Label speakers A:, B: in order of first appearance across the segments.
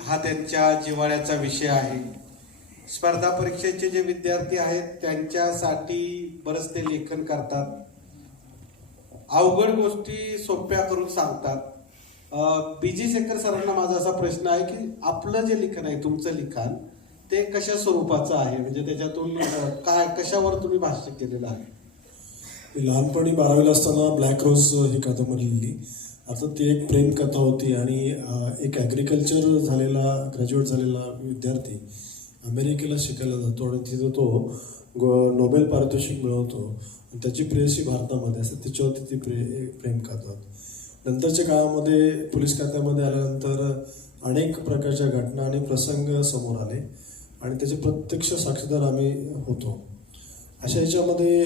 A: हा त्यांच्या जिव्हाळ्याचा विषय आहे. स्पर्धा परीक्षेचे जे विद्यार्थी आहेत त्यांच्यासाठी बरंच ते लेखन करतात. अवघड गोष्टी सोप्या करून सांगतात. पी जी शेखर सरांना माझा असा प्रश्न आहे की आपलं जे लिखाण आहे तुमचं लिखाण ते कशा स्वरूपाचं आहे? म्हणजे त्याच्यातून काय कशावर तुम्ही भाष्य केलेलं आहे?
B: लहानपणी बारावीला असताना ब्लॅक रोज ही कादंबरी लिहिली. आता ती एक प्रेम कथा होती आणि एक ॲग्रिकल्चर झालेला ग्रॅज्युएट झालेला विद्यार्थी अमेरिकेला शिकायला जातो आणि तिथं तो गो नोबेल पारितोषिक मिळवतो. आणि त्याची प्रेयसी भारतामध्ये असते. तिच्यावरती ती प्रे प्रेम कथा होती. नंतरच्या काळामध्ये पोलीस खात्यामध्ये आल्यानंतर अनेक प्रकारच्या घटना आणि प्रसंग समोर आले आणि त्याचे प्रत्यक्ष साक्षीदार आम्ही होतो. अशा याच्यामध्ये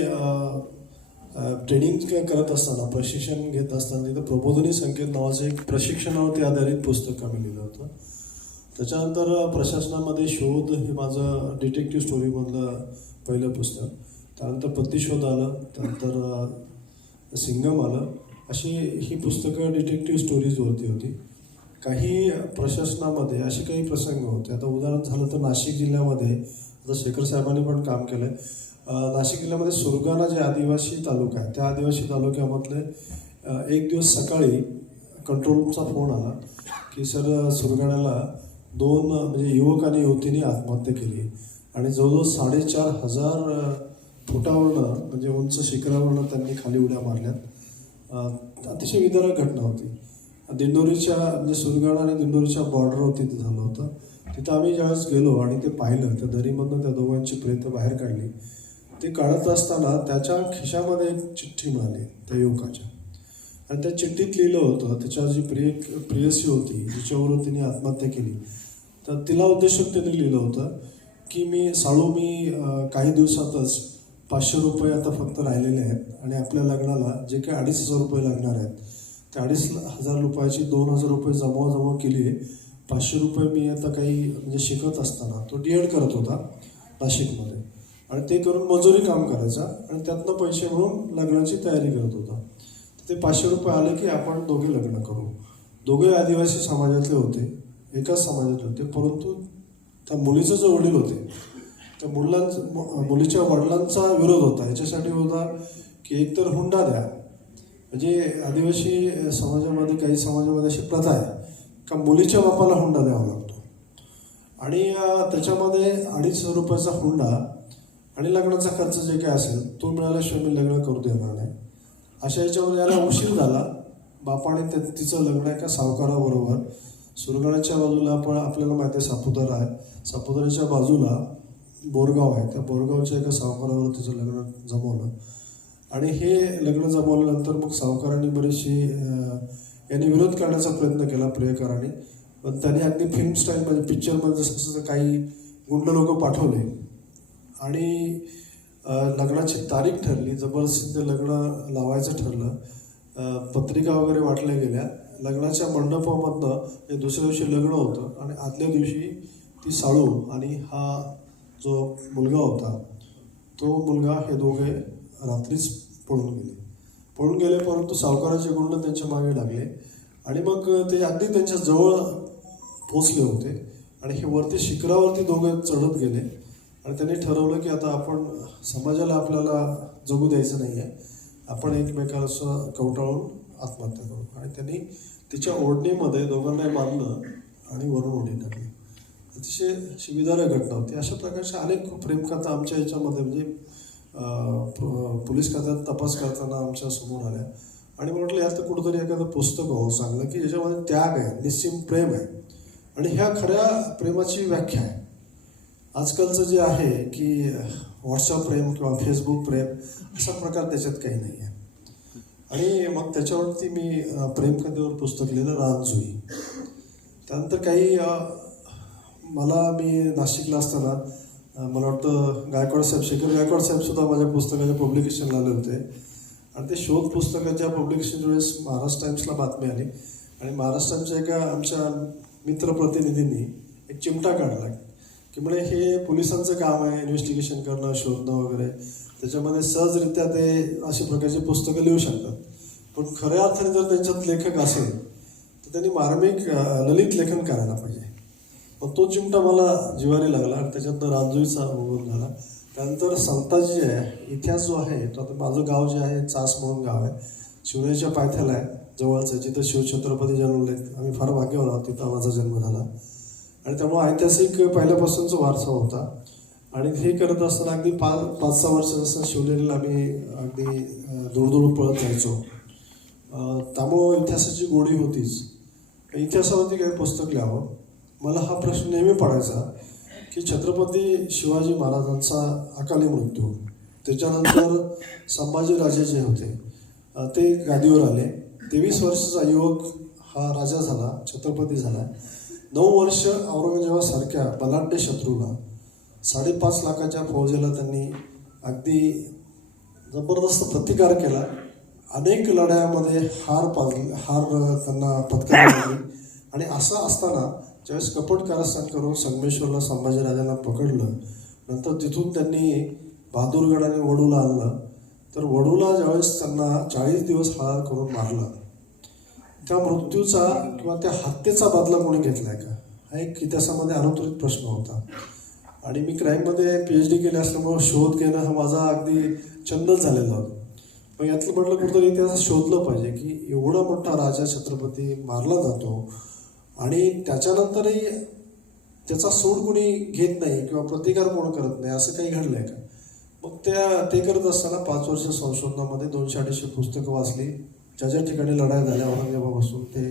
B: ट्रेनिंग करत असताना प्रशिक्षण घेत असताना तिथं प्रबोधनी संकेत नावाचं एक प्रशिक्षणावरती आधारित पुस्तक आम्ही लिहिलं होतं. त्याच्यानंतर प्रशासनामध्ये शोध हे माझं डिटेक्टिव्ह स्टोरीमधलं पहिलं पुस्तक. त्यानंतर प्रतिशोध आलं त्यानंतर सिंगम आलं. अशी ही पुस्तकं डिटेक्टिव्ह स्टोरीजवरती होती. काही प्रशासनामध्ये असे काही प्रसंग होते. आता उदाहरण झालं तर नाशिक जिल्ह्यामध्ये आता शेखर साहेबांनी पण काम केलं आहे नाशिक जिल्ह्यामध्ये सुरगाणा जे आदिवासी तालुका आहे त्या आदिवासी तालुक्यामधले एक दिवस सकाळी कंट्रोल रूमचा फोन आला की सर सुरगाण्याला दोन म्हणजे युवक आणि युवतींनी आत्महत्या केली आणि जवळजवळ साडेचार हजार फुटावरनं म्हणजे उंच शिखरावरनं त्यांनी खाली उड्या मारल्यात. अतिशय विदारक घटना होती. दिंडोरीच्या म्हणजे सुरगाणा आणि दिंडोरीच्या बॉर्डरवरती ते झालं होतं. तिथं आम्ही ज्यावेळेस गेलो आणि ते पाहिलं त्या दरीमधनं त्या दोघांची प्रेत बाहेर काढली. ते काढत असताना त्याच्या खिशामध्ये एक चिठ्ठी मिळाली त्या युवकाच्या. आणि त्या चिठ्ठीत लिहिलं होतं त्याच्या जी प्रिय प्रियसी होती जिच्यावर तिने आत्महत्या केली तर तिला उद्देशक त्यांनी लिहिलं होतं की मी साळू मी काही दिवसातच पाचशे रुपये आता फक्त राहिलेले आहेत आणि आपल्या लग्नाला जे काही अडीच हजार रुपये लागणार आहेत त्या अडीच हजार रुपयाची दोन हजार रुपये जमा जमा केली आहे. पाचशे रुपये मी आता काही म्हणजे शिकत असताना तो डी एड करत होता नाशिकमध्ये. आणि ते करून मजुरी काम करायचा आणि त्यातनं पैसे म्हणून लग्नाची तयारी करत होता. तर ते पाचशे रुपये आले की आपण दोघे लग्न करू. दोघे आदिवासी समाजातले होते. एकाच समाजातले होते. परंतु त्या मुलीचे जे वडील होते. त्या मुलांचा मुलीच्या वडिलांचा विरोध होता. याच्यासाठी होता की एकतर हुंडा द्या म्हणजे आदिवासी समाजामध्ये काही समाजामध्ये अशी प्रथा आहे का मुलीच्या बापाला हुंडा द्यावा लागतो? आणि त्याच्यामध्ये अडीच रुपयाचा हुंडा आणि लग्नाचा खर्च जे काय असेल तो मिळाल्याशिवाय मी लग्न करू देणार नाही. अशा याच्यावर याला उशीर झाला. बापाने ते तिचं लग्न एका सावकाराबरोबर सुरगाण्याच्या बाजूला आपण आपल्याला माहिती आहे सापुतारा आहे. सापुताऱ्याच्या बाजूला बोरगाव आहे. त्या बोरगावच्या एका सावकारावर तिचं लग्न जमवलं. आणि हे लग्न जमवल्यानंतर मग सावकारांनी बरेचसे यांनी विरोध करण्याचा प्रयत्न केला प्रियकरांनी. पण त्यांनी अगदी फिल्म स्टाईलमध्ये पिक्चरमध्ये जसं जसं काही गुंड लोक पाठवले. आणि लग्नाची तारीख ठरली जबरदस्ती ते लग्न लावायचं ठरलं. पत्रिका वगैरे वाटल्या गेल्या. लग्नाच्या मंडपामधनं हे दुसऱ्या दिवशी लग्न होतं आणि आदल्या दिवशी ती साळू आणि हा जो मुलगा होता तो मुलगा हे दोघे रात्रीच पळून गेले. पळून गेले परंतु सावकाराचे गुंड त्यांच्या मागे लागले आणि मग ते अगदी त्यांच्या जवळ पोचले होते आणि हे वरती शिखरावरती दोघे चढत गेले. आणि त्यांनी ठरवलं की आता आपण समाजाला आपल्याला जगू द्यायचं नाही आहे आपण एकमेकाला असं कवटाळून आत्महत्या करू. आणि त्यांनी तिच्या ओढणीमध्ये दोघांनाही बांधलं आणि वरून ओढी टाकली. अतिशय शिविदारक घटना होती. अशा प्रकारच्या अनेक प्रेमकथा आमच्या याच्यामध्ये म्हणजे पोलीस खात्यात तपास करताना आमच्यासमोर आल्या. आणि म्हटलं यात कुठंतरी एखादं पुस्तक व्हावं चांगलं की ज्याच्यामध्ये त्याग आहे निस्सीम प्रेम आहे. आणि ह्या खऱ्या प्रेमाची व्याख्या आहे. आजकालचं जे आहे की व्हॉट्सअप प्रेम किंवा फेसबुक प्रेम असा प्रकार त्याच्यात काही नाही आहे आणि मग त्याच्यावरती मी प्रेमकथेवर पुस्तक लिहिलं रानजुई. त्यानंतर काही मला मी नाशिकला असताना मला वाटतं गायकवाड साहेब शेखर गायकवाड साहेबसुद्धा माझ्या पुस्तकाच्या पब्लिकेशनला आले होते. आणि ते शोध पुस्तकाच्या पब्लिकेशनच्या वेळेस महाराष्ट्र टाईम्सला बातमी आली. आणि महाराष्ट्र टाईम्सच्या एका आमच्या मित्रप्रतिनिधींनी एक चिमटा काढला की म्हणजे हे पोलिसांचं काम आहे इन्व्हेस्टिगेशन करणं शोधणं वगैरे. त्याच्यामध्ये सहजरित्या ते अशा प्रकारची पुस्तकं लिहू शकतात. पण खऱ्या अर्थाने जर त्यांच्यात लेखक असेल तर त्यांनी मार्मिक ललित लेखन करायला पाहिजे. मग तो चिमटा मला जिवारी लागला आणि त्याच्यातनं रांजोळीचा अनुभव झाला त्यानंतर संताजी आहे इतिहास जो आहे तो आता माझं गाव जे आहे चास म्हणून गाव आहे. शिवनेरीच्या पायथ्याला आहे जवळचं आहे जिथं शिवछत्रपती जन्मले. आम्ही फार भाग्यवान आहोत तिथं माझा जन्म झाला. आणि त्यामुळे ऐतिहासिक पहिल्यापासूनचा वारसा होता. आणि हे करत असताना अगदी पाच पाच सहा वर्ष जसं शिवनेरीला आम्ही अगदी दूरदूर पळत जायचो. त्यामुळं इतिहासाची गोडी होतीच. इतिहासावरती काही पुस्तक लिहावं. मला हा प्रश्न नेहमी पडायचा की छत्रपती शिवाजी महाराजांचा अकाली मृत्यू त्याच्यानंतर संभाजीराजे जे होते ते गादीवर आले. तेवीस वर्षाचा युवक हा राजा झाला छत्रपती झाला. नऊ वर्ष औरंगजेबासारख्या बलाढ्य शत्रूला साडेपाच लाखाच्या फौजेला त्यांनी अगदी जबरदस्त प्रतिकार केला. अनेक लढ्यामध्ये हार पाजली हार त्यांना पत्करावी आणि असं असताना ज्यावेळेस कपट कारस्थान करून संगमेश्वरला संभाजीराजांना पकडलं नंतर तिथून त्यांनी बहादूरगडाने वडूला आणलं. तर वडूला ज्यावेळेस त्यांना चाळीस दिवस हळार करून मारला त्या मृत्यूचा किंवा त्या हत्येचा बदला कोणी घेतलाय का? हा एक इतिहासामध्ये अनुत्तरित प्रश्न होता. आणि मी क्राईममध्ये पी एच डी केली असल्यामुळं शोध घेणं हा माझा अगदी छंदच झालेला होता. मग यातलं म्हटलं कुठंतरी इतिहास शोधलं पाहिजे की एवढा मोठा राजा छत्रपती मारला जातो आणि त्याच्यानंतरही त्याचा सूड कोणी घेत नाही किंवा प्रतिकार कोण करत नाही असं काही घडलंय का? मग त्या ते करत असताना पाच वर्ष संशोधनामध्ये दोनशे अडीचशे पुस्तकं वाचली. ज्या ज्या ठिकाणी लढाई झाल्या औरंगजेबापासून ते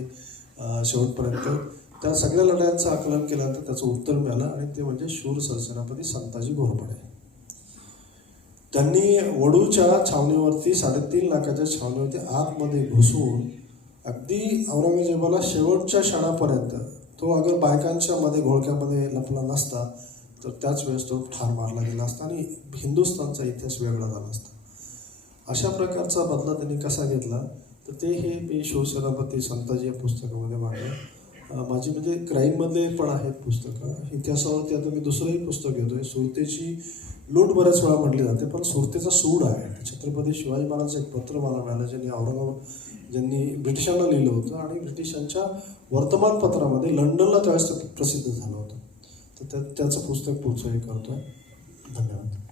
B: शेवटपर्यंत त्या सगळ्या लढायांचं आकलन केल्यानंतर त्याचं उत्तर मिळालं आणि ते म्हणजे शूर सरसेनापती संताजी घोरपडे. त्यांनी वडूच्या छावणीवरती साडेतीन लाखाच्या छावणीवरती आतमध्ये घुसून अगदी औरंगजेबाला शेवटच्या क्षणापर्यंत तो अगर बायकांच्या मध्ये घोळक्यामध्ये लपला नसता तर त्याच वेळेस तो ठार मारला गेला असता आणि हिंदुस्थानचा इतिहास वेगळा झाला असता. अशा प्रकारचा बदला त्यांनी कसा घेतला? तर ते हे मी शिवसेनापती संताजी या पुस्तकामध्ये मांडलं माझी म्हणजे क्राईममध्ये पण आहेत पुस्तकं. इतिहासावरती आता मी दुसरंही पुस्तक घेतो आहे सुरतेची लूट बऱ्याच वेळा म्हटली जाते पण सुरतेचा सूड आहे. छत्रपती शिवाजी महाराजांचं एक पत्र मला मिळालं ज्यांनी औरंगाबाद ज्यांनी ब्रिटिशांना लिहिलं होतं आणि ब्रिटिशांच्या वर्तमानपत्रामध्ये लंडनला त्यावेळेस प्रसिद्ध झालं होतं. तर त्याचं पुस्तक पुढचं हे करतोय. धन्यवाद.